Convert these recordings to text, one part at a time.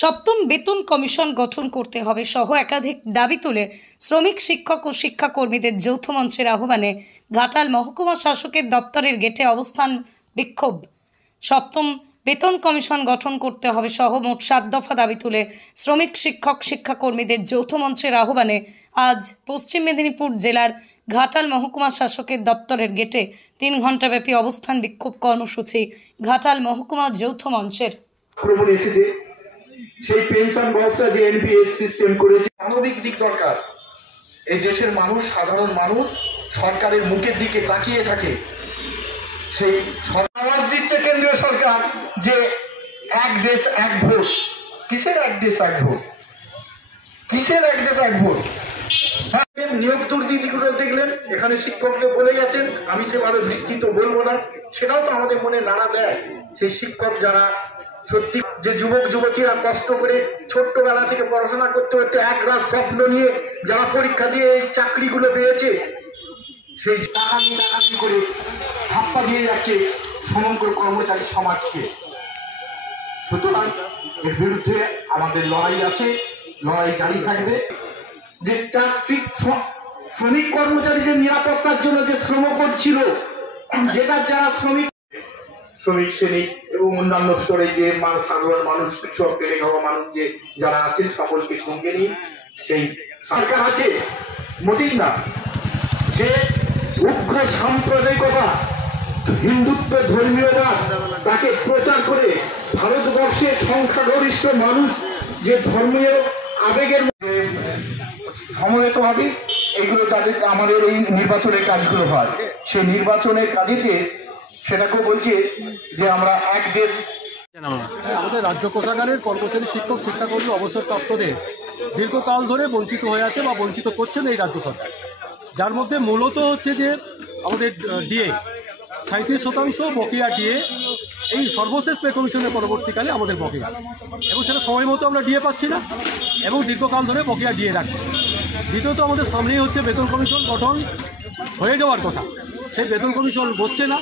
সপ্তম বেতন কমিশন গঠন করতে হবে সহ একাধিক দাবি তুলে শ্রমিক শিক্ষক ও শিক্ষাকর্মীদের যৌথ মঞ্চের আহ্বানে ঘাটাল মহকুমা শাসকের দপ্তরের গেটে অবস্থান বিক্ষোভ। সপ্তম বেতন কমিশন গঠন করতে হবে সহ মোট 7 দফা দাবি তুলে শ্রমিক শিক্ষক শিক্ষাকর্মীদের যৌথ মঞ্চের আহ্বানে আজ পশ্চিম মেদিনীপুর জেলার ঘাটাল মহকুমা শাসকের দপ্তরের গেটে 3 ঘণ্টাব্যাপী অবস্থান বিক্ষোভ কর্মসূচি ঘাটাল মহকুমা যৌথ মঞ্চের। সেই পেনশন ব্যবস্থা যে এনপিএস সিস্টেম করেছে, মানবিক দিক দরকার। এই দেশের মানুষ, সাধারণ মানুষ সরকারের মুখের দিকে তাকিয়ে থাকে। সেই আওয়াজ দিচ্ছে কেন্দ্রীয় সরকার যে এক দেশ এক ভোট। কিসের এক দেশ এক ভোট? কিসের এক দেশ এক ভোট? নিয়োগ দুর্নীতিগুলো দেখলেন, এখানে শিক্ষকদের বলে গেছেন, আমি সেভাবে বিস্তৃত বলবো না, সেটাও তো আমাদের মনে নাড়া দেয়। সেই শিক্ষক যারা সত্যি যে যুবক যুবতীরা কষ্ট করে ছোট্টবেলা থেকে পড়াশোনা করতে করতে একরাত স্বপ্ন নিয়ে যারা পরীক্ষা দিয়ে এই চাকরিগুলো পেয়েছে, সেই ডাকাতি করে ধাপ্পা দিয়ে যাচ্ছে সমগ্র কর্মচারী সমাজকে। সুতরাং এর বিরুদ্ধে আমাদের লড়াই আছে, লড়াই জারি থাকবে। যে শ্রমিক কর্মচারীদের নিরাপত্তার জন্য যে শ্রম করছিল, যেটা যারা শ্রমিক শ্রেণী এবং অন্যান্য স্তরে যে সাধারণ মানুষ, কৃষক, বেড়ে খাওয়া মানুষ যে যারা আছেন, সকলকে সঙ্গে নিয়ে সেই সরকার আছে। মোটেই না, যে উগ্র সাম্প্রদায়িকতা, হিন্দুত্ব, ধর্মীয়বাদ তাকে প্রচার করে ভারতবর্ষের সংখ্যাগরিষ্ঠ মানুষ যে ধর্মীয় আবেগের মধ্যে সমবেতভাবে এইগুলো তাদের আমাদের এই নির্বাচনের কাজগুলো হয়। সেই নির্বাচনের কাজেতে সেটাকেও বলছে যে আমরা এক দেশ। আমাদের রাজ্য কোষাগারের কর্মচারী, শিক্ষক, শিক্ষাকর্মী অবসরপ্রাপ্তদের দীর্ঘকাল ধরে বঞ্চিত হয়ে আছে বা বঞ্চিত করছেন এই রাজ্য সরকার, যার মধ্যে মূলত হচ্ছে যে আমাদের ডিএ 37% বকেয়া ডিএ এই সর্বশেষ পে কমিশনের পরবর্তীকালে আমাদের বকেয়া, এবং সেটা সময় মতো আমরা ডিএ পাচ্ছি না এবং দীর্ঘকাল ধরে বকেয়া ডিএ রাখছি। দ্বিতীয়ত আমাদের সামনেই হচ্ছে বেতন কমিশন গঠন হয়ে যাওয়ার কথা, সেই বেতন কমিশন বসছে না।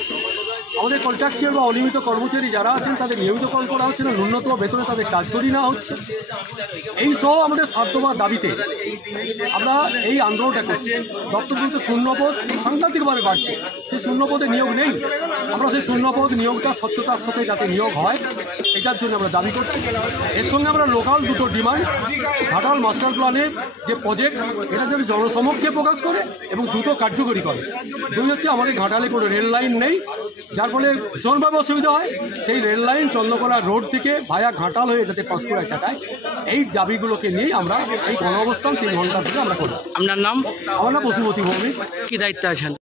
আমাদের কন্ট্রাকচুয়াল বা অনিয়মিত কর্মচারী যারা আছেন তাদের নিয়মিতকরণ করা হচ্ছে না, ন্যূনতম বেতনে তাদের কাজ করিয়ে নেওয়া হচ্ছে। এই সহ আমাদের 7 দফা দাবিতে আমরা এই আন্দোলনটা করছি। দপ্তরগুলিতে শূন্যপদ সাংঘাতিকভাবে বাড়ছে, সেই শূন্যপদে নিয়োগ নেই। আমরা সেই শূন্যপদ নিয়োগটা স্বচ্ছতার সাথে যাতে নিয়োগ হয় এটার জন্য আমরা দাবি করছি। এর সঙ্গে আমরা লোকাল 2টো ডিমান্ড, ঘাটাল মাস্টার প্ল্যানের যে প্রজেক্ট, এটা যেন জনসমক্ষে প্রকাশ করে এবং দ্রুত কার্যকরী করে। 2 হচ্ছে আমাদের ঘাটালে কোনো রেল লাইন নেই, যার ফলে ভীষণভাবে অসুবিধা হয়। সেই রেল লাইন চন্দ্রকোনা রোড থেকে ভায়া ঘাটাল হয়ে যাতে পাঁশকুড়া এলাকায়, এই দাবিগুলোকে নিয়ে আমরা এই গণ অবস্থান 3 ঘণ্টা ধরে আমরা করি। আপনার নাম? আমার নাম বসুমতী ভৌমিক। কি দায়িত্বে আছেন?